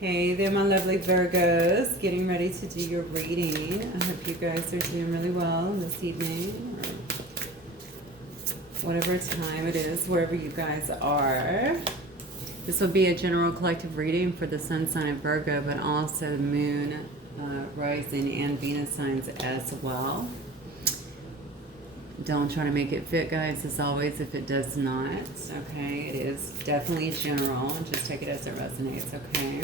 Hey there, my lovely Virgos. Getting ready to do your reading. I hope you guys are doing really well this evening, or whatever time it is, wherever you guys are. This will be a general collective reading for the sun sign of Virgo, but also the moon, rising, and Venus signs as well. Don't try to make it fit, guys, as always, if it does not. Okay, it is definitely general. Just take it as it resonates, okay?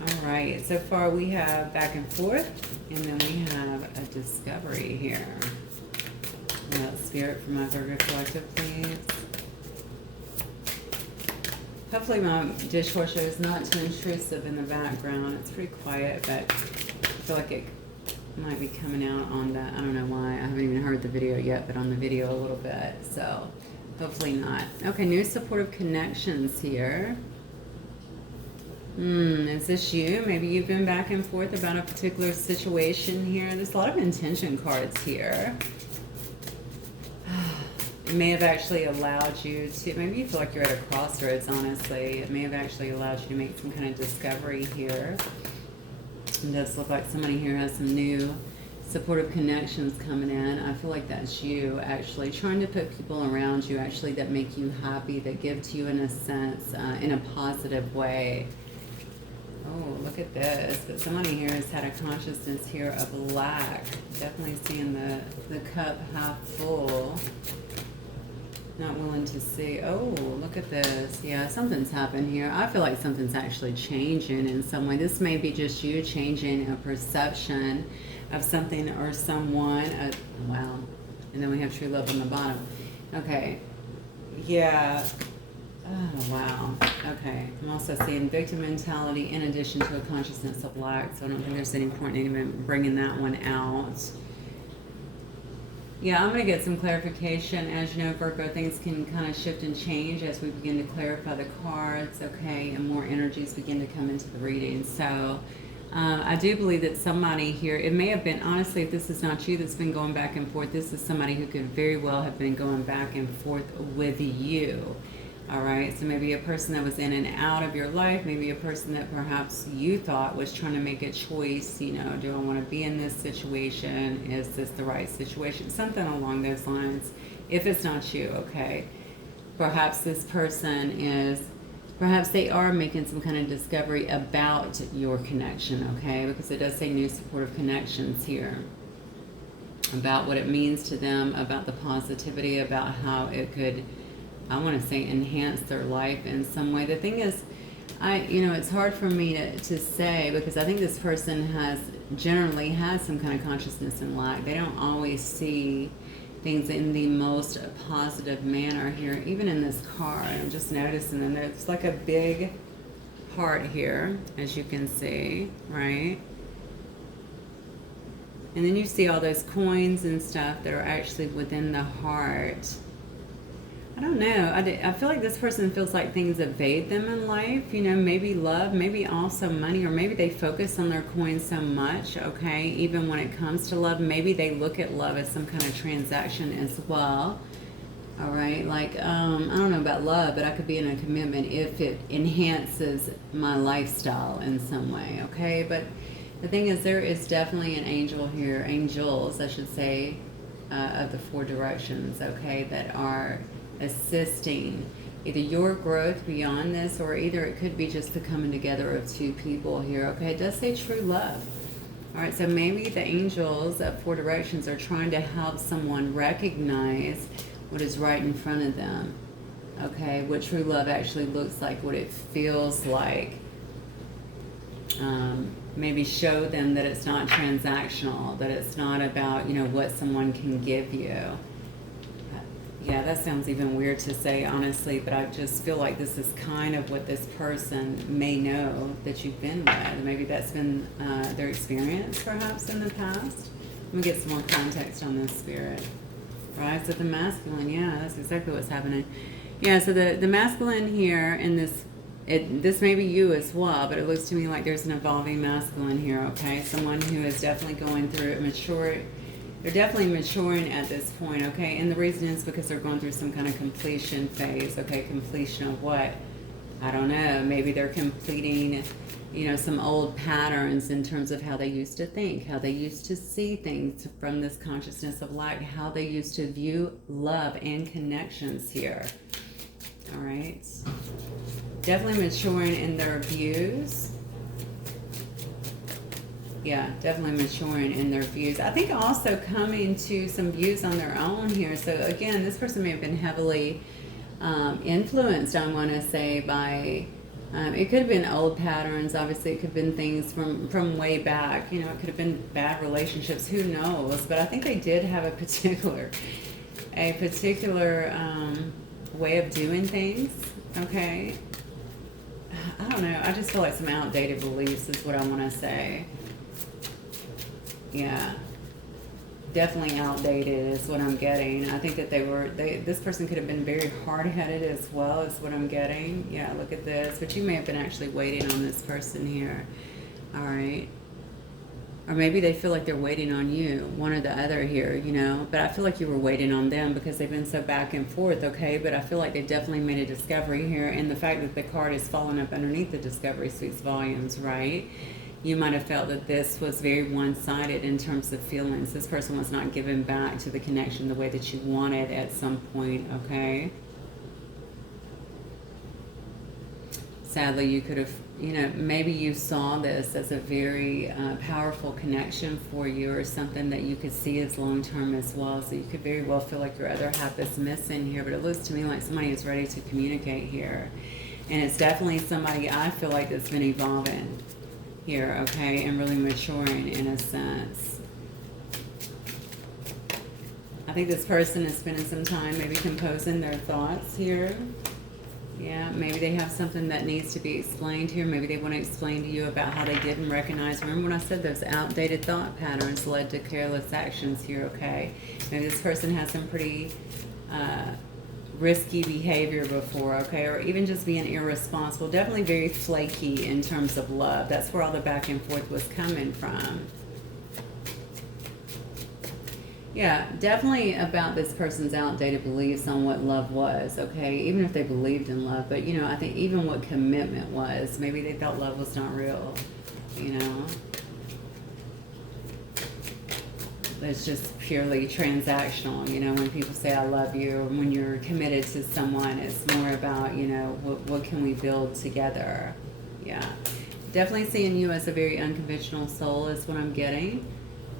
All right, so far we have back and forth, and then we have a discovery here. Spirit for my Virgo collective, please. Hopefully my dishwasher is not too intrusive in the background. It's pretty quiet, but I feel like it might be coming out on the, I don't know why, I haven't even heard the video yet, but on the video a little bit, so hopefully not. Okay, new supportive connections here. Is this you? Maybe you've been back and forth about a particular situation here. There's a lot of intention cards here. It may have actually allowed you to, maybe you feel like you're at a crossroads, honestly. It may have actually allowed you to make some kind of discovery here. It does look like somebody here has some new supportive connections coming in. I feel like that's you actually trying to put people around you actually that make you happy, that give to you in a sense, in a positive way. Oh, look at this. But somebody here has had a consciousness here of lack. Definitely seeing the cup half full. Not willing to see. Oh, look at this. Yeah, something's happened here. I feel like something's actually changing in some way. This may be just you changing a perception of something or someone. Wow. And then we have true love on the bottom. Okay. Yeah. Oh, wow. Okay. I'm also seeing victim mentality in addition to a consciousness of lack. So I don't think there's any point in even bringing that one out. Yeah, I'm going to get some clarification. As you know, Virgo, things can kind of shift and change as we begin to clarify the cards, okay, and more energies begin to come into the reading. So I do believe that somebody here, it may have been, honestly, if this is not you that's been going back and forth, this is somebody who could very well have been going back and forth with you. All right, so maybe a person that was in and out of your life, maybe a person that perhaps you thought was trying to make a choice, you know, do I want to be in this situation? Is this the right situation? Something along those lines, if it's not you, okay? Perhaps this person is, perhaps they are making some kind of discovery about your connection, okay? Because it does say new supportive connections here. About what it means to them, about the positivity, about how it could, I want to say, enhance their life in some way. The thing is, it's hard for me to say, because I think this person generally has some kind of consciousness in lack. They don't always see things in the most positive manner here, even in this card. I'm just noticing them. There's like a big heart here, as you can see, right? And then you see all those coins and stuff that are actually within the heart. I don't know. I feel like this person feels like things evade them in life. You know, maybe love, maybe also money, or maybe they focus on their coins so much, okay? Even when it comes to love, maybe they look at love as some kind of transaction as well. All right? Like, I don't know about love, but I could be in a commitment if it enhances my lifestyle in some way, okay? But the thing is, there is definitely an angel here, angels, I should say, of the four directions, okay, that are assisting either your growth beyond this, or either it could be just the coming together of two people here, okay? It does say true love. All right, so maybe the angels of four directions are trying to help someone recognize what is right in front of them, okay? What true love actually looks like, what it feels like. Maybe show them that it's not transactional, that it's not about, what someone can give you. Yeah, that sounds even weird to say, honestly, but I just feel like this is kind of what this person may know that you've been with. Maybe that's been their experience, perhaps, in the past. Let me get some more context on this, Spirit. Rise of the masculine. Yeah, that's exactly what's happening. Yeah, so the masculine here in this, this may be you as well, but it looks to me like there's an evolving masculine here, okay? Someone who is definitely going through a they're definitely maturing at this point, okay? And the reason is because they're going through some kind of completion phase, okay? Completion of what? I don't know, maybe they're completing, some old patterns in terms of how they used to think, how they used to see things from this consciousness of light, how they used to view love and connections here. All right. Definitely maturing in their views. Yeah, definitely maturing in their views. I think also coming to some views on their own here. So again, this person may have been heavily influenced, I want to say, by it could have been old patterns. Obviously, it could have been things from way back. It could have been bad relationships. Who knows? But I think they did have a particular way of doing things. Okay. I don't know. I just feel like some outdated beliefs is what I want to say. Yeah. Definitely outdated is what I'm getting. I think that this person could have been very hard-headed as well, is what I'm getting. Yeah, look at this. But you may have been actually waiting on this person here. All right. Or maybe they feel like they're waiting on you, one or the other here, But I feel like you were waiting on them because they've been so back and forth, okay? But I feel like they definitely made a discovery here. And the fact that the card is falling up underneath the discovery speaks volumes, right? You might have felt that this was very one-sided in terms of feelings. This person was not giving back to the connection the way that you wanted at some point, okay? Sadly, you could have, maybe you saw this as a very powerful connection for you, or something that you could see as long-term as well. So you could very well feel like your other half is missing here, but it looks to me like somebody is ready to communicate here. And it's definitely somebody, I feel like, that's been evolving here, okay, and really maturing in a sense. I think this person is spending some time maybe composing their thoughts here. Yeah, maybe they have something that needs to be explained here. Maybe they want to explain to you about how they didn't recognize. Remember when I said those outdated thought patterns led to careless actions here, okay? Maybe this person has some pretty risky behavior before, okay, or even just being irresponsible. Definitely very flaky in terms of love. That's where all the back and forth was coming from. Yeah, definitely about this person's outdated beliefs on what love was, okay, even if they believed in love. But I think even what commitment was, maybe they thought love was not real. It's just purely transactional. When people say I love you, or when you're committed to someone, it's more about, what can we build together. Yeah. Definitely seeing you as a very unconventional soul is what I'm getting.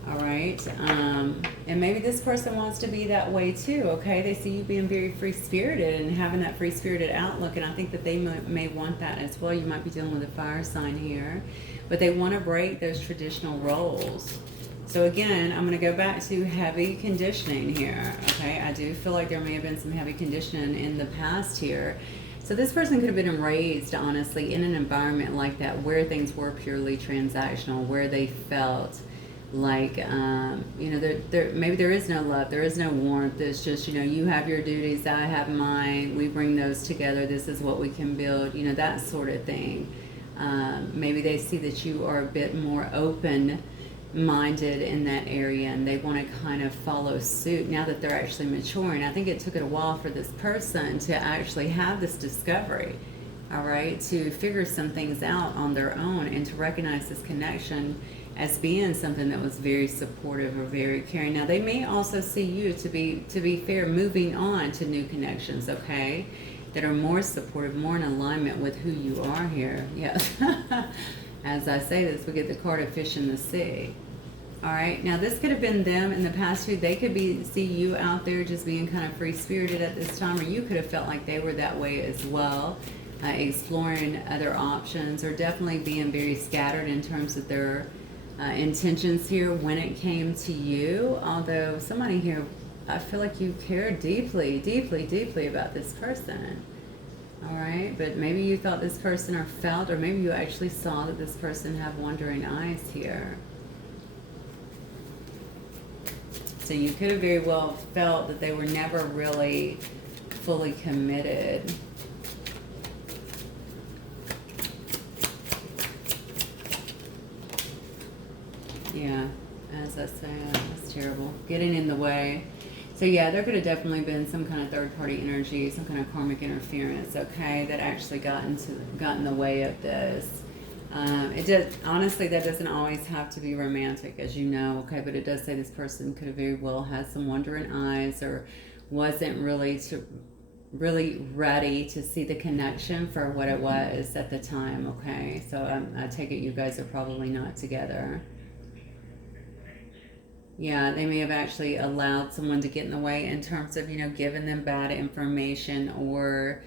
All right. And maybe this person wants to be that way too, okay? They see you being very free-spirited and having that free-spirited outlook, and I think that they may want that as well. You might be dealing with a fire sign here, but they want to break those traditional roles. So again, I'm going to go back to heavy conditioning here, okay? I do feel like there may have been some heavy conditioning in the past here. So this person could have been raised, honestly, in an environment like that where things were purely transactional, where they felt like, maybe there is no love, there is no warmth. It's just, you have your duties, I have mine, we bring those together, this is what we can build, that sort of thing. Maybe they see that you are a bit more open minded in that area, and they want to kind of follow suit now that they're actually maturing. I think it took it a while for this person to actually have this discovery, all right, to figure some things out on their own and to recognize this connection as being something that was very supportive or very caring. Now they may also see you, to be fair, moving on to new connections, okay, that are more supportive, more in alignment with who you are here. Yes. As I say this, we get the card of fish in the sea. All right, now this could have been them in the past too. They could see you out there just being kind of free-spirited at this time, or you could have felt like they were that way as well, exploring other options, or definitely being very scattered in terms of their intentions here when it came to you. Although somebody here, I feel like you care deeply, deeply, deeply about this person. All right, but maybe you thought this person, or felt, or maybe you actually saw that this person have wandering eyes here. So you could have very well felt that they were never really fully committed. Yeah, as I say, that's terrible. Getting in the way. So yeah, there could have definitely been some kind of third-party energy, some kind of karmic interference, okay, that actually got in the way of this. It does, honestly, that doesn't always have to be romantic, as you know, okay, but it does say this person could have very well had some wandering eyes, or wasn't really ready to see the connection for what it was at the time, okay? So I take it you guys are probably not together. Yeah, they may have actually allowed someone to get in the way in terms of, giving them bad information, or,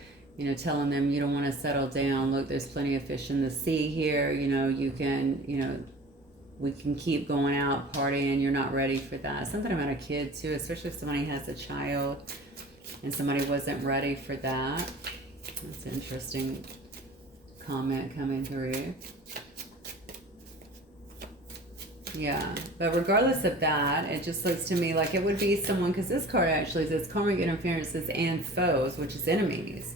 telling them you don't want to settle down. Look, there's plenty of fish in the sea here. You can, we can keep going out partying. You're not ready for that. Something about a kid too, especially if somebody has a child and somebody wasn't ready for that. That's an interesting comment coming through. Yeah, but regardless of that, it just looks to me like it would be someone, because this card actually says karmic interferences and foes, which is enemies.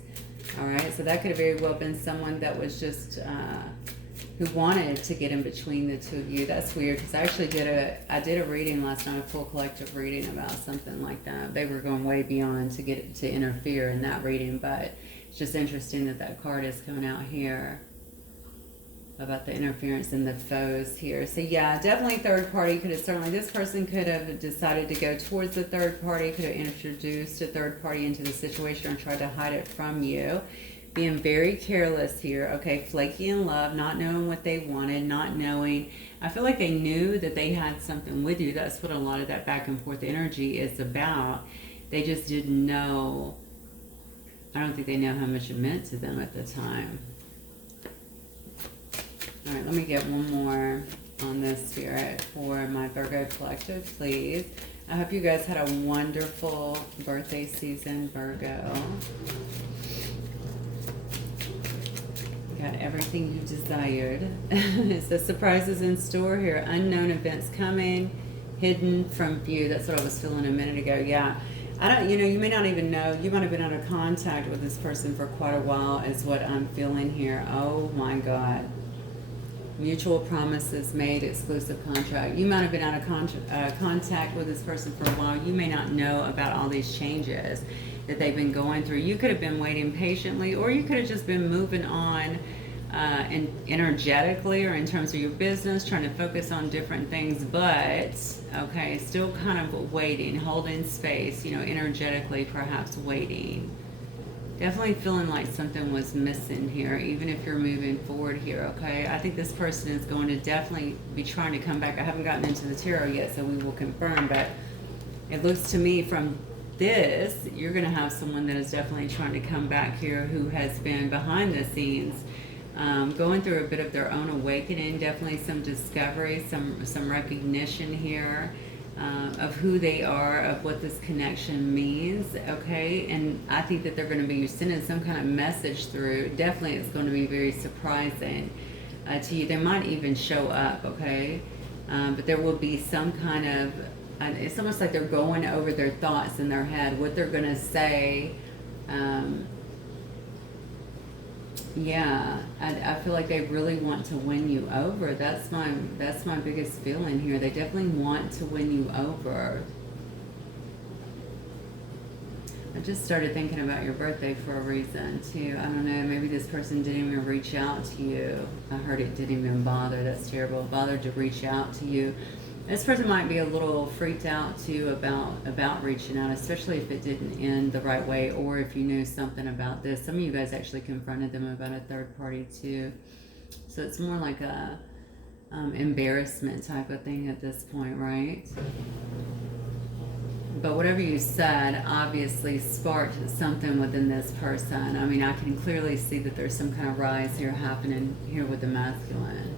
All right, so that could have very well been someone that was just who wanted to get in between the two of you. That's weird, because I actually did a reading last night, a full collective reading about something like that. They were going way beyond to interfere in that reading, but it's just interesting that card is coming out here about the interference and the foes here. So yeah, definitely third party could have this person could have decided to go towards the third party, could have introduced a third party into the situation or tried to hide it from you. Being very careless here, okay, flaky in love, not knowing what they wanted, not knowing. I feel like they knew that they had something with you. That's what a lot of that back and forth energy is about. They just didn't know. I don't think they know how much it meant to them at the time. All right, let me get one more on this spirit for my Virgo collective, please. I hope you guys had a wonderful birthday season, Virgo. You got everything you desired. It says surprises in store here. Unknown events coming, hidden from view. That's what I was feeling a minute ago. Yeah. I don't, you may not even know. You might have been out of contact with this person for quite a while is what I'm feeling here. Oh my God. Mutual promises made, exclusive contract. You might have been out of contact with this person for a while. You may not know about all these changes that they've been going through. You could have been waiting patiently, or you could have just been moving on and energetically, or in terms of your business, trying to focus on different things, but okay, still kind of waiting, holding space, energetically perhaps waiting. Definitely feeling like something was missing here, even if you're moving forward here, okay? I think this person is going to definitely be trying to come back. I haven't gotten into the tarot yet, so we will confirm, but it looks to me from this, you're going to have someone that is definitely trying to come back here who has been behind the scenes, going through a bit of their own awakening, definitely some discovery, some recognition here. Of who they are, of what this connection means, okay? And I think that they're going to be sending some kind of message through. Definitely it's going to be very surprising to you. They might even show up, okay? But there will be some kind of, it's almost like they're going over their thoughts in their head, what they're going to say. Yeah, I feel like they really want to win you over. That's my biggest feeling here. They definitely want to win you over. I just started thinking about your birthday for a reason too. I don't know, maybe this person didn't even reach out to you. I heard it didn't even bother. That's terrible. Bothered to reach out to you. This person might be a little freaked out too about reaching out, especially if it didn't end the right way, or if you knew something about this. Some of you guys actually confronted them about a third party too. So it's more like a embarrassment type of thing at this point, right? But whatever you said obviously sparked something within this person. I mean, I can clearly see that there's some kind of rise here happening here with the masculine.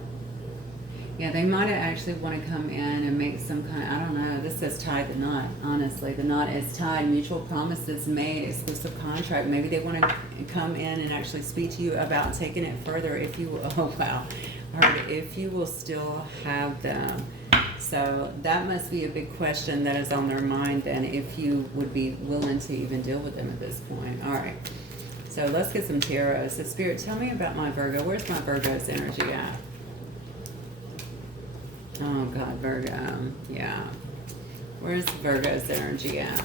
Yeah, they might actually want to come in and make some kind of, I don't know, this says tie the knot, honestly. The knot is tied, mutual promises made, exclusive contract. Maybe they want to come in and actually speak to you about taking it further if you, oh wow, I heard if you will still have them. So that must be a big question that is on their mind then, if you would be willing to even deal with them at this point. All right, so let's get some tarot. So Spirit, tell me about my Virgo. Where's my Virgo's energy at? Oh God, Virgo, yeah. Where's Virgo's energy at?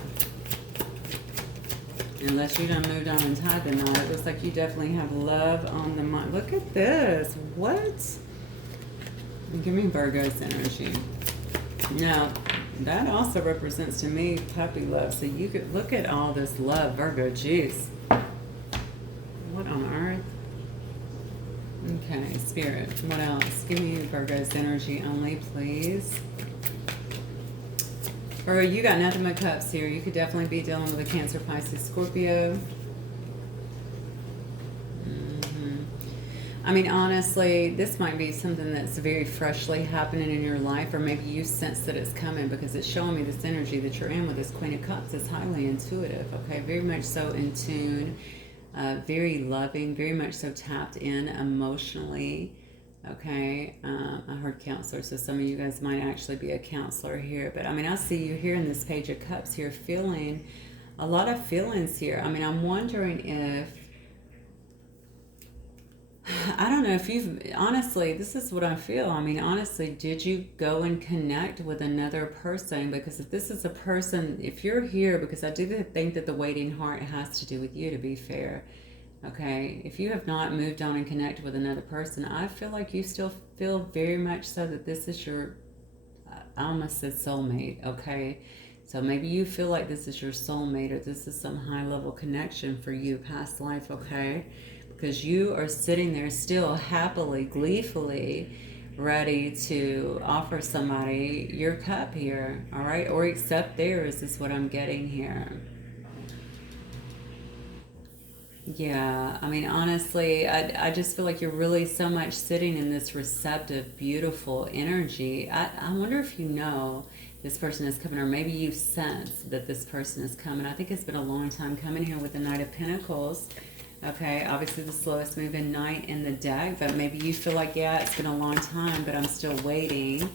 Unless you done moved on and tied the knot, it looks like you definitely have love on the mind. Look at this. What? Give me Virgo's energy. Now, that also represents to me puppy love. So you could look at all this love, Virgo. Jeez. What on earth? Okay, Spirit. What else? Give me Virgo's energy only, please. Virgo, you got nothing but cups here. You could definitely be dealing with a Cancer, Pisces, Scorpio. I mean, honestly, this might be something that's very freshly happening in your life, or maybe you sense that it's coming because it's showing me this energy that you're in with this Queen of Cups is highly intuitive, okay? Very much so in tune, very loving, very much so tapped in emotionally, okay? I heard counselor, so some of you guys might actually be a counselor here, but I mean, I see you here in this Page of Cups here feeling a lot of feelings here. I mean, I'm wondering if, I don't know if you've, honestly, this is what I feel. I mean, honestly, did you go and connect with another person? Because if this is a person, if you're here, because I do think that the waiting heart has to do with you, to be fair. Okay, if you have not moved on and connected with another person, I feel like you still feel very much so that this is your, I almost said soulmate, okay? So maybe you feel like this is your soulmate, or this is some high level connection for you, past life, okay? Because you are sitting there still happily, gleefully ready to offer somebody your cup here, all right? Or accept theirs is what I'm getting here. Yeah, I mean, honestly, I just feel like you're really so much sitting in this receptive, beautiful energy. I wonder if you know this person is coming, or maybe you sense that this person is coming. I think it's been a long time coming here with the Knight of Pentacles. Okay, obviously the slowest moving knight in the deck, but maybe you feel like, yeah, it's been a long time, but I'm still waiting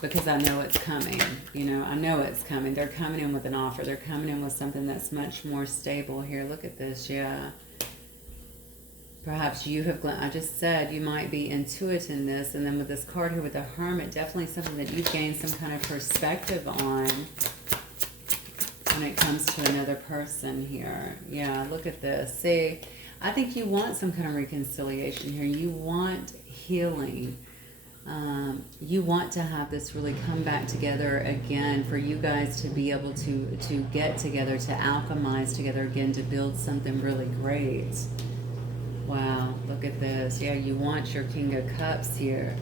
because I know it's coming. You know, I know it's coming. They're coming in with an offer. They're coming in with something that's much more stable here. Look at this, yeah. Perhaps you have, I just said you might be intuitive in this, and then with this card here with the Hermit, definitely something that you've gained some kind of perspective on when it comes to another person here. Yeah, look at this. See, I think you want some kind of reconciliation here. You want healing. You want to have this really come back together again, for you guys to be able to get together, to alchemize together again, to build something really great. Wow, look at this. Yeah, you want your King of Cups here.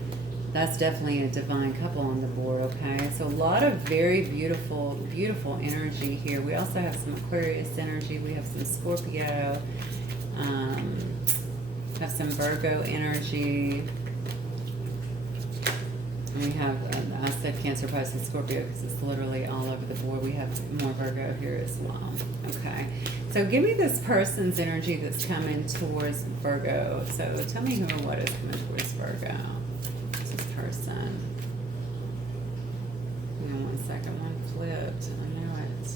That's definitely a divine couple on the board, okay? So a lot of very beautiful, beautiful energy here. We also have some Aquarius energy. We have some Scorpio. Have some Virgo energy. And we have, I said Cancer, Pisces, Scorpio because it's literally all over the board. We have more Virgo here as well, okay? So give me this person's energy that's coming towards Virgo. So tell me who or what is coming towards Virgo. Person. Hang on 1 second. One flipped. I know it.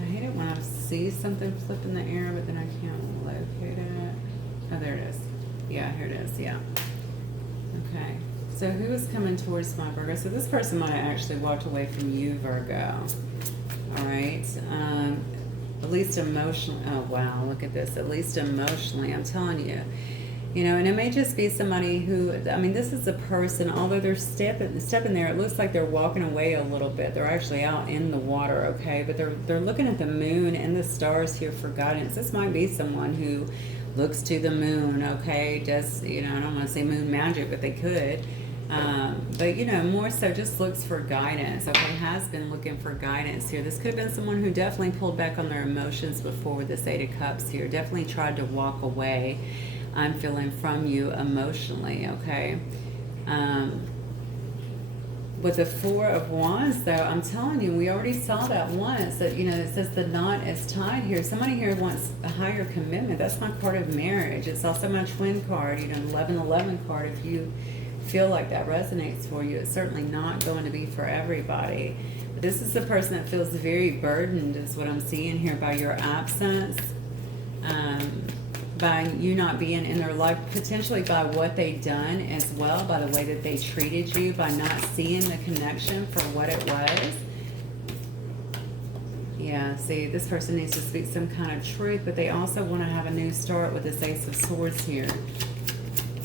I hate it when I see something flip in the air, but then I can't locate it. Oh, there it is. Yeah, here it is. Yeah. Okay. So who is coming towards my Virgo? So this person might have actually walked away from you, Virgo. All right. At least emotionally. Oh, wow. Look at this. At least emotionally. I'm telling you. You know, and it may just be somebody who, I mean, this is a person, although they're stepping there, it looks like they're walking away a little bit. They're actually out in the water, okay? But they're looking at the moon and the stars here for guidance. This might be someone who looks to the moon, okay? Does, you know, I don't want to say moon magic, but they could. But, you know, more so just looks for guidance, okay? Has been looking for guidance here. This could have been someone who definitely pulled back on their emotions before with this Eight of Cups here. Definitely tried to walk away. I'm feeling from you emotionally, okay? With the Four of Wands, though, I'm telling you, we already saw that once, that, you know, it says the knot is tied here. Somebody here wants a higher commitment. That's my card of marriage. It's also my twin card, you know, 1111 card. If you feel like that resonates for you, it's certainly not going to be for everybody. But this is the person that feels very burdened, is what I'm seeing here, by your absence. by you not being in their life, potentially by what they've done as well, by the way that they treated you, by not seeing the connection for what it was. Yeah, see, this person needs to speak some kind of truth, but they also want to have a new start with this Ace of Swords here.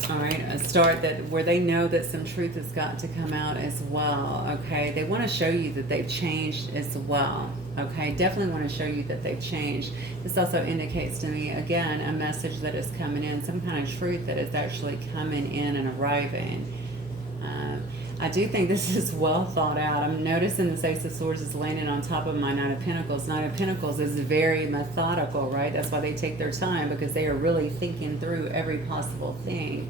All right, a start that where they know that some truth has got to come out as well, okay? They want to show you that they've changed as well, okay? Definitely want to show you that they've changed. This also indicates to me, again, a message that is coming in, some kind of truth that is actually coming in and arriving. I do think this is well thought out. I'm noticing this Ace of Swords is landing on top of my Knight of Pentacles. Knight of Pentacles is very methodical, right? That's why they take their time, because they are really thinking through every possible thing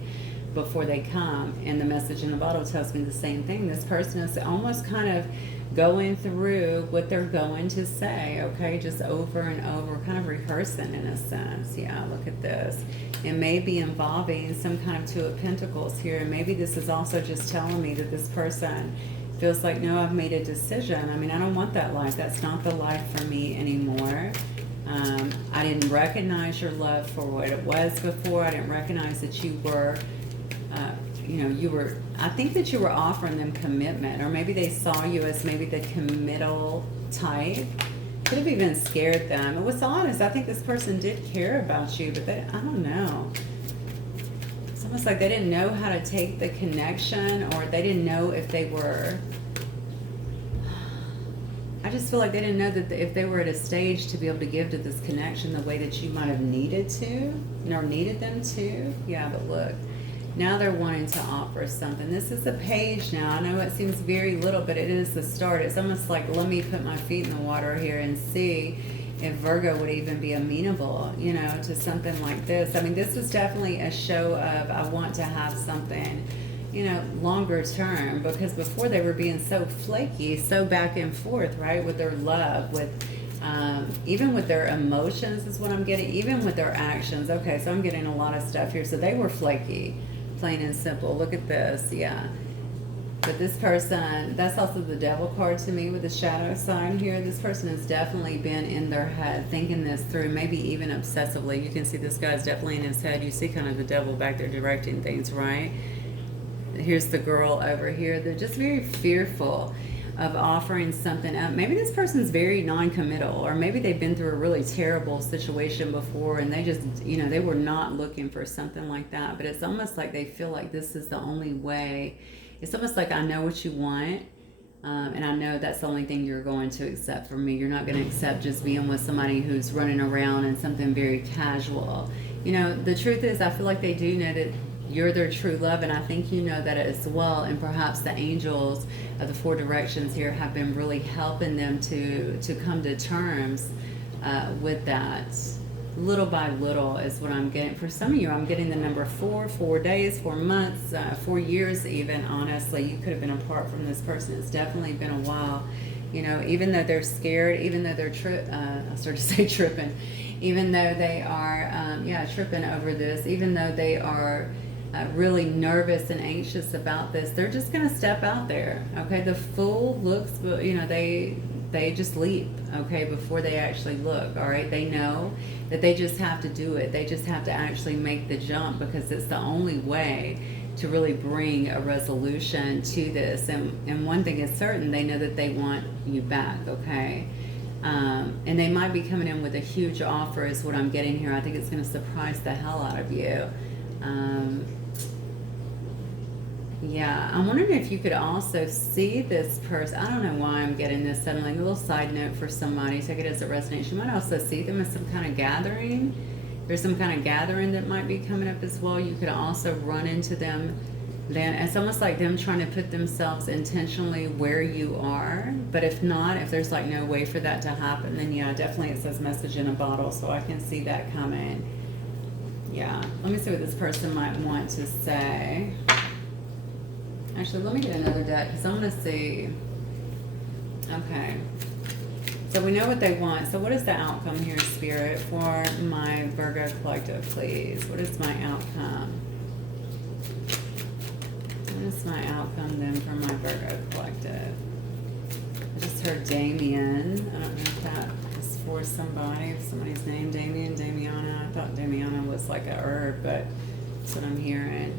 before they come. And the message in the bottle tells me the same thing. This person is almost kind of going through what they're going to say, okay? Just over and over, kind of rehearsing in a sense. Yeah, look at this. It may be involving some kind of Two of Pentacles here. And maybe this is also just telling me that this person feels like, no, I've made a decision. I mean, I don't want that life. That's not the life for me anymore. I didn't recognize your love for what it was before. I didn't recognize that you were... I think that you were offering them commitment, or maybe they saw you as maybe the committal type. Could have even scared them. And what's honest, I think this person did care about you, but I don't know. It's almost like they didn't know how to take the connection, or they didn't know if they were... I just feel like they didn't know that if they were at a stage to be able to give to this connection the way that you might have needed to, or needed them to. Yeah, but look. Now they're wanting to offer something. This is a page now. I know it seems very little, but it is the start. It's almost like, let me put my feet in the water here and see if Virgo would even be amenable, to something like this. I mean, this is definitely a show of, I want to have something, longer term, because before they were being so flaky, so back and forth, right, with their love, with even with their emotions is what I'm getting, even with their actions. Okay, so I'm getting a lot of stuff here. So they were flaky. Plain and simple. Look at this. Yeah. But this person, that's also the Devil card to me with the shadow sign here. This person has definitely been in their head thinking this through, maybe even obsessively. You can see this guy's definitely in his head. You see kind of the Devil back there directing things, right? Here's the girl over here. They're just very fearful of offering something up. Maybe this person's very non-committal, or maybe they've been through a really terrible situation before and they just, they were not looking for something like that. But it's almost like they feel like this is the only way. It's almost like, I know what you want, and I know that's the only thing you're going to accept from me. You're not going to accept just being with somebody who's running around and something very casual. The truth is, I feel like they do know that you're their true love, and I think you know that as well. And perhaps the angels of the four directions here have been really helping them to come to terms with that. Little by little is what I'm getting. For some of you, I'm getting the number 4 days, 4 months, 4 years even, honestly. You could have been apart from this person. It's definitely been a while. Even though they're scared, even though they're I started to say tripping, even though they are, tripping over this, even though they are really nervous and anxious about this, they're just going to step out there, okay? The Fool looks, they just leap, okay, before they actually look, all right? They know that they just have to do it. They just have to actually make the jump, because it's the only way to really bring a resolution to this. And one thing is certain, they know that they want you back, okay? And they might be coming in with a huge offer is what I'm getting here. I think it's going to surprise the hell out of you. Yeah, I'm wondering if you could also see this person. I don't know why I'm getting this suddenly. A little side note for somebody, take it as a resonance. You might also see them as some kind of gathering. There's some kind of gathering that might be coming up as well. You could also run into them. Then it's almost like them trying to put themselves intentionally where you are. But if not, if there's like no way for that to happen, then yeah, definitely it says message in a bottle. So I can see that coming. Yeah, let me see what this person might want to say. Actually, let me get another deck, because I want to see. Okay. So we know what they want. So what is the outcome here, Spirit, for my Virgo collective, please? What is my outcome? What is my outcome then for my Virgo collective? I just heard Damien. I don't know if that is for somebody. Somebody's name, Damien, Damiana. I thought Damiana was like a herb, but that's what I'm hearing.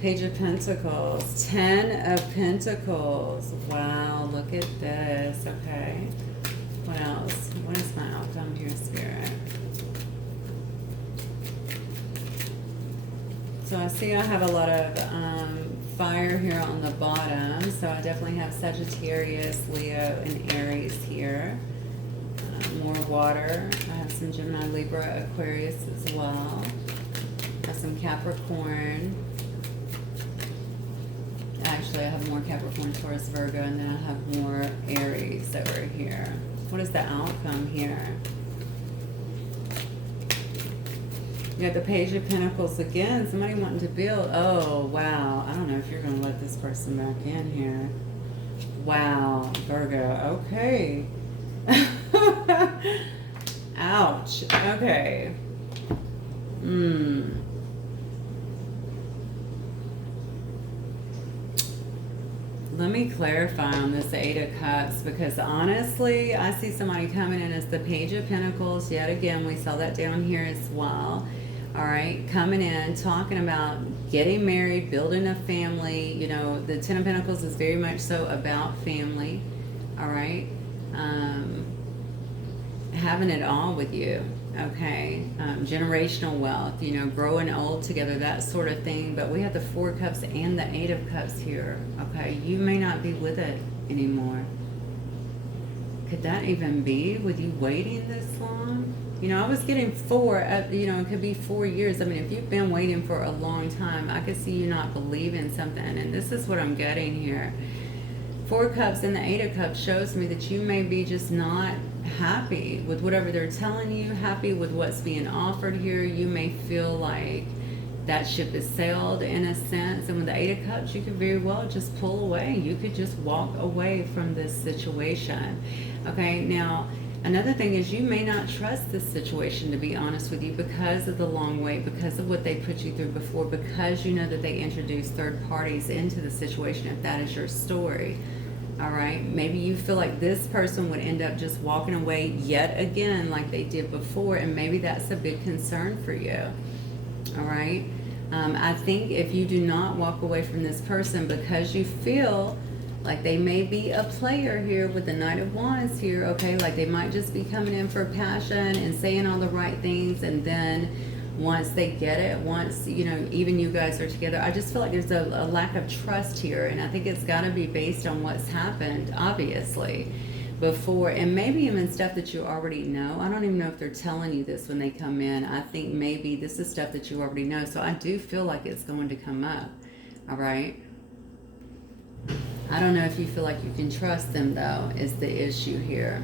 Page of Pentacles, 10 of Pentacles. Wow, look at this. Okay. What else? What is my outcome here, Spirit? So I see I have a lot of fire here on the bottom. So I definitely have Sagittarius, Leo, and Aries here. More water. I have some Gemini, Libra, Aquarius as well. I have some Capricorn. Actually, I have more Capricorn, Taurus, Virgo, and then I have more Aries over here. What is the outcome here? You got the Page of Pentacles again. Somebody wanting to build. Oh, wow. I don't know if you're going to let this person back in here. Wow, Virgo. Okay. Ouch. Okay. Let me clarify on this Eight of Cups, because honestly, I see somebody coming in as the Page of Pentacles. Yet again, we saw that down here as well. All right, coming in, talking about getting married, building a family. You know, the Ten of Pentacles is very much so about family. All right, having it all with you. Okay, generational wealth, you know, growing old together, that sort of thing. But we have the Four of Cups and the Eight of Cups here. Okay, you may not be with it anymore. Could that even be with you waiting this long? You know, I was getting four, you know, it could be 4 years. I mean, if you've been waiting for a long time, I could see you not believing something. And this is what I'm getting here. Four of Cups and the Eight of Cups shows me that you may be just not happy with whatever they're telling you, happy with what's being offered here. You may feel like that ship has sailed in a sense. And with the Eight of Cups, you could very well just pull away. You could just walk away from this situation. Okay, now another thing is you may not trust this situation, to be honest with you, because of the long wait, because of what they put you through before, because you know that they introduced third parties into the situation, if that is your story. All right, maybe you feel like this person would end up just walking away yet again like they did before, and maybe that's a big concern for you. All right, I think if you do not walk away from this person because you feel like they may be a player here with the Knight of Wands here, okay, like they might just be coming in for passion and saying all the right things, and then once they get it, once, you know, even you guys are together, I just feel like there's a lack of trust here, and I think it's got to be based on what's happened, obviously, before, and maybe even stuff that you already know. I don't even know if they're telling you this when they come in. I think maybe this is stuff that you already know, so I do feel like it's going to come up, all right? I don't know if you feel like you can trust them, though, is the issue here.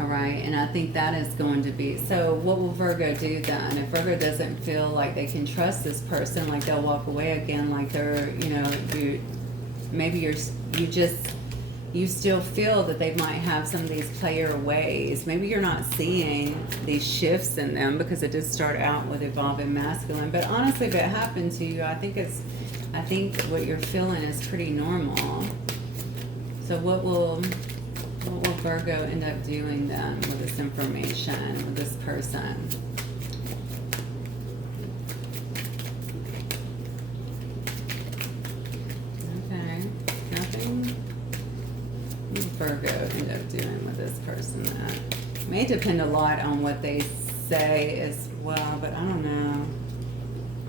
All right, and I think that is going to be, so what will Virgo do then? If Virgo doesn't feel like they can trust this person, like they'll walk away again, like they're, you know, maybe you still feel that they might have some of these player ways. Maybe you're not seeing these shifts in them because it did start out with evolving masculine. But honestly, if it happened to you, I think what you're feeling is pretty normal. So what will Virgo end up doing then with this information, with this person? Okay, nothing. What will Virgo end up doing with this person then? It may depend a lot on what they say as well, but I don't know.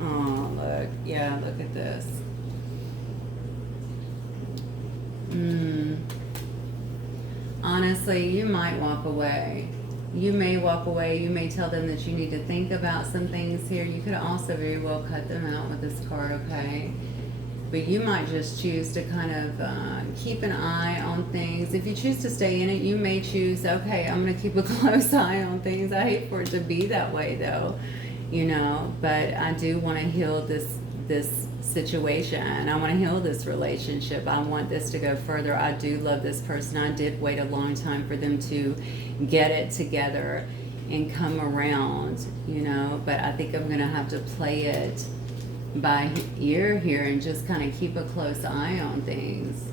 Oh, look. Yeah, look at this. Honestly, you might walk away. You may walk away. You may tell them that you need to think about some things here. You could also very well cut them out with this card, okay? But you might just choose to kind of keep an eye on things. If you choose to stay in it, you may choose, okay, I'm going to keep a close eye on things. I hate for it to be that way, though, you know. But I do want to heal this situation. I want to heal this relationship. I want this to go further. I do love this person. I did wait a long time for them to get it together and come around, you know, but I think I'm going to have to play it by ear here and just kind of keep a close eye on things.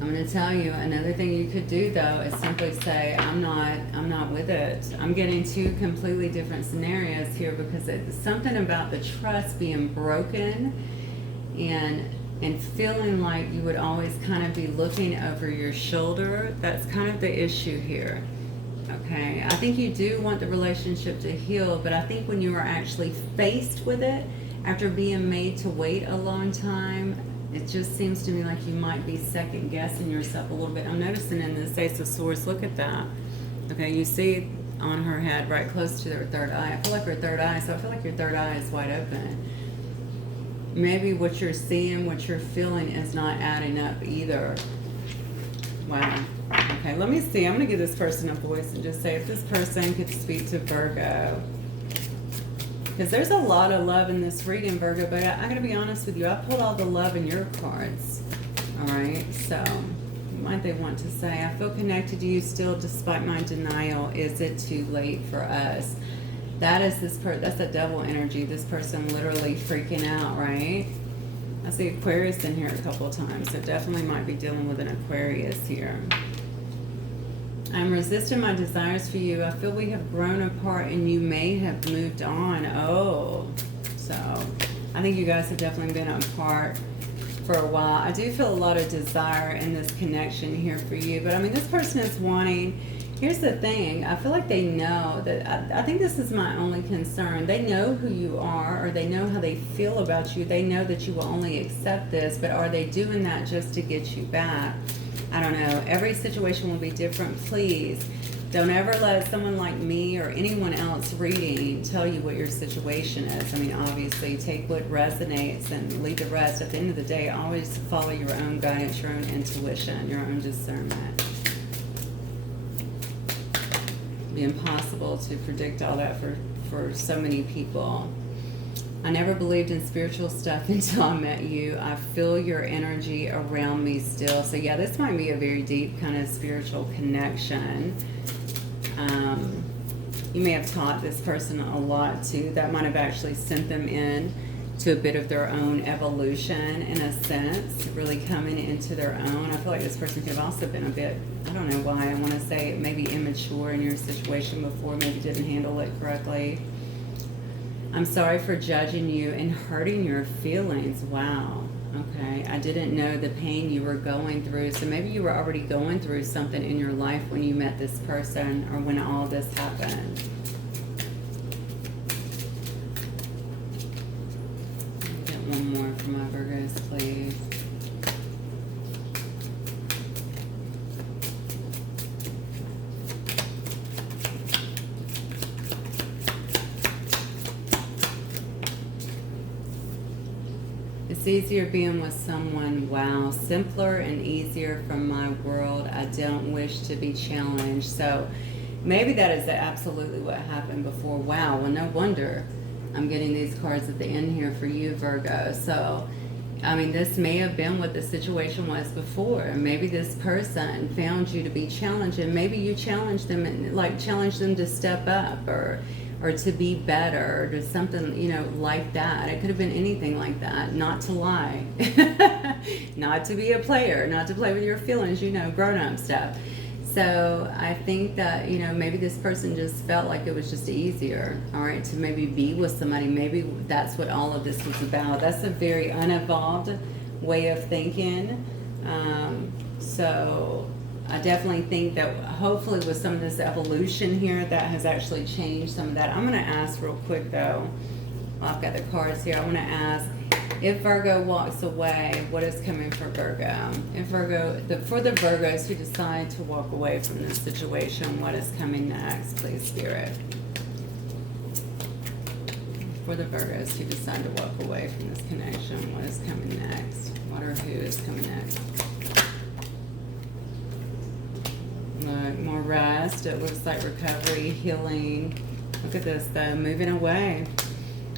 I'm going to tell you another thing you could do though is simply say, I'm not with it. I'm getting two completely different scenarios here, because it's something about the trust being broken and feeling like you would always kind of be looking over your shoulder. That's kind of the issue here. Okay, I think you do want the relationship to heal, but I think when you are actually faced with it after being made to wait a long time, it just seems to me like you might be second guessing yourself a little bit. I'm noticing in this Ace of Swords, look at that. Okay, you see on her head right close to her third eye. I feel like her third eye, so I feel like your third eye is wide open. Maybe what you're seeing, what you're feeling is not adding up either. Wow. Okay, let me see. I'm going to give this person a voice and just say if this person could speak to Virgo. Because there's a lot of love in this reading, Virgo, but I got to be honest with you. I pulled all the love in your cards. All right, so what might they want to say? I feel connected to you still despite my denial. Is it too late for us? That is that's the devil energy. This person literally freaking out, right? I see Aquarius in here a couple of times, so definitely might be dealing with an Aquarius here. I'm resisting my desires for you. I feel we have grown apart and you may have moved on. Oh, so I think you guys have definitely been apart for a while. I do feel a lot of desire in this connection here for you, but I mean, this person is wanting, here's the thing, I feel like they know that, I think this is my only concern. They know who you are, or they know how they feel about you. They know that you will only accept this, but are they doing that just to get you back? I don't know. Every situation will be different. Please don't ever let someone like me or anyone else reading tell you what your situation is. I mean, obviously, take what resonates and leave the rest. At the end of the day, always follow your own guidance, your own intuition, your own discernment. It'd be impossible to predict all that for so many people. I never believed in spiritual stuff until I met you. I feel your energy around me still. So yeah, this might be a very deep kind of spiritual connection. You may have taught this person a lot too. That might have actually sent them in to a bit of their own evolution in a sense, really coming into their own. I feel like this person could have also been a bit, I don't know why, I want to say maybe immature in your situation before, maybe didn't handle it correctly. I'm sorry for judging you and hurting your feelings. Wow. Okay. I didn't know the pain you were going through. So maybe you were already going through something in your life when you met this person or when all this happened. Get one more for my Virgos, please. It's easier being with someone, wow, simpler and easier from my world. I don't wish to be challenged. So maybe that is absolutely what happened before. Wow, well, no wonder I'm getting these cards at the end here for you, Virgo. So, I mean, this may have been what the situation was before. Maybe this person found you to be challenging. Maybe you challenged them and challenged them to step up or to be better, or to something, you know, like that. It could have been anything like that. Not to lie, not to be a player, not to play with your feelings, you know, grown-up stuff. So I think that, you know, maybe this person just felt like it was just easier, all right, to maybe be with somebody. Maybe that's what all of this was about. That's a very unevolved way of thinking. So I definitely think that hopefully with some of this evolution here, that has actually changed some of that. I'm going to ask real quick though, well, I've got the cards here. I want to ask, if Virgo walks away, what is coming for Virgo? If for the Virgos who decide to walk away from this situation, what is coming next, please, Spirit? For the Virgos who decide to walk away from this connection, what is coming next? What or who is coming next? Look, more rest. It looks like recovery, healing. Look at this though, moving away.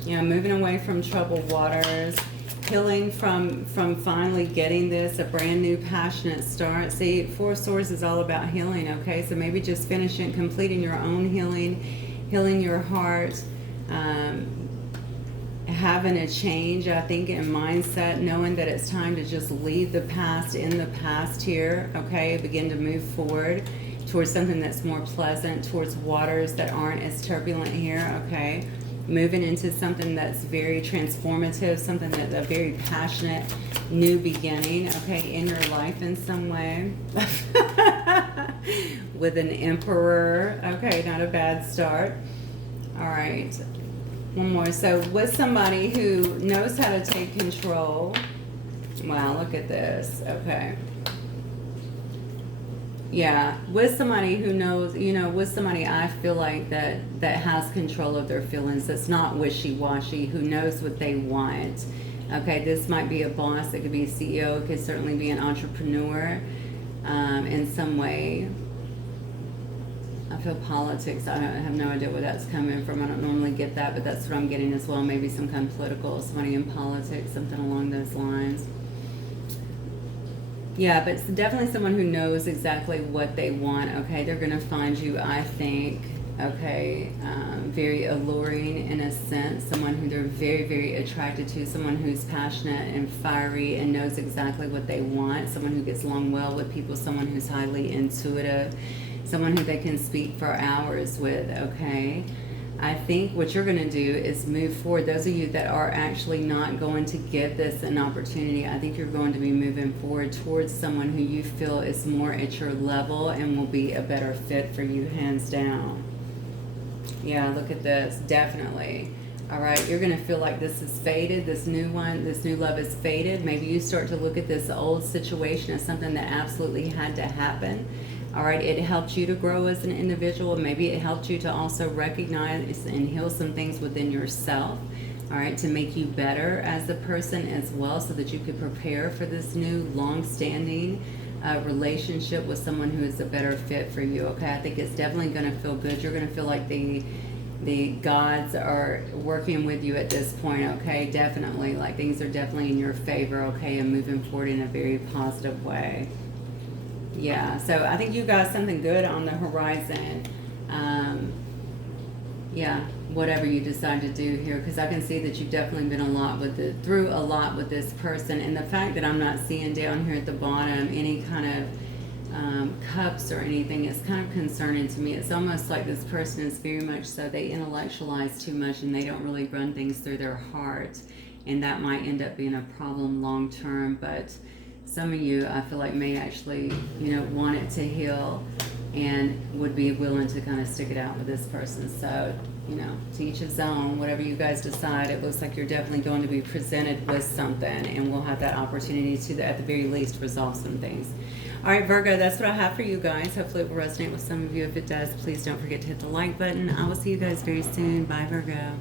You know, moving away from troubled waters, healing from finally getting this, a brand new passionate start. See, Four of Swords is all about healing, okay? So maybe just finishing, completing your own healing, healing your heart, having a change, I think, in mindset, knowing that it's time to just leave the past in the past here, okay? Begin to move forward towards something that's more pleasant, towards waters that aren't as turbulent here, okay? Moving into something that's very transformative, something that's a very passionate new beginning, okay, in your life in some way. With an emperor, okay, not a bad start. All right. One more. So with somebody who knows how to take control. Wow, look at this. Okay. Yeah, with somebody who knows, with somebody I feel like that has control of their feelings, that's not wishy-washy, who knows what they want. Okay, this might be a boss, it could be a CEO, it could certainly be an entrepreneur in some way. I feel politics. I have no idea where that's coming from. I don't normally get that, but that's what I'm getting as well. Maybe some kind of political, somebody in politics, something along those lines. Yeah, but it's definitely someone who knows exactly what they want, okay? They're going to find you, I think, okay, very alluring in a sense. Someone who they're very, very attracted to. Someone who's passionate and fiery and knows exactly what they want. Someone who gets along well with people. Someone who's highly intuitive. Someone who they can speak for hours with, okay? I think what you're going to do is move forward. Those of you that are actually not going to give this an opportunity, I think you're going to be moving forward towards someone who you feel is more at your level and will be a better fit for you, hands down. Yeah, look at this, definitely. All right, you're going to feel like this is faded, this new love is faded. Maybe you start to look at this old situation as something that absolutely had to happen. All right, it helped you to grow as an individual. Maybe it helped you to also recognize and heal some things within yourself, all right, to make you better as a person as well, so that you could prepare for this new long-standing relationship with someone who is a better fit for you, okay? I think it's definitely going to feel good. You're going to feel like the gods are working with you at this point, okay? Definitely, like things are definitely in your favor, okay, and moving forward in a very positive way. Yeah, so I think you got something good on the horizon. Yeah, whatever you decide to do here, because I can see that you've definitely been through a lot with this person. And the fact that I'm not seeing down here at the bottom any kind of cups or anything is kind of concerning to me. It's almost like this person is very much so, they intellectualize too much and they don't really run things through their heart. And that might end up being a problem long term, but some of you, I feel like, may actually, want it to heal and would be willing to kind of stick it out with this person. So, to each his own, whatever you guys decide. It looks like you're definitely going to be presented with something, and we'll have that opportunity to, at the very least, resolve some things. All right, Virgo, that's what I have for you guys. Hopefully it will resonate with some of you. If it does, please don't forget to hit the like button. I will see you guys very soon. Bye, Virgo.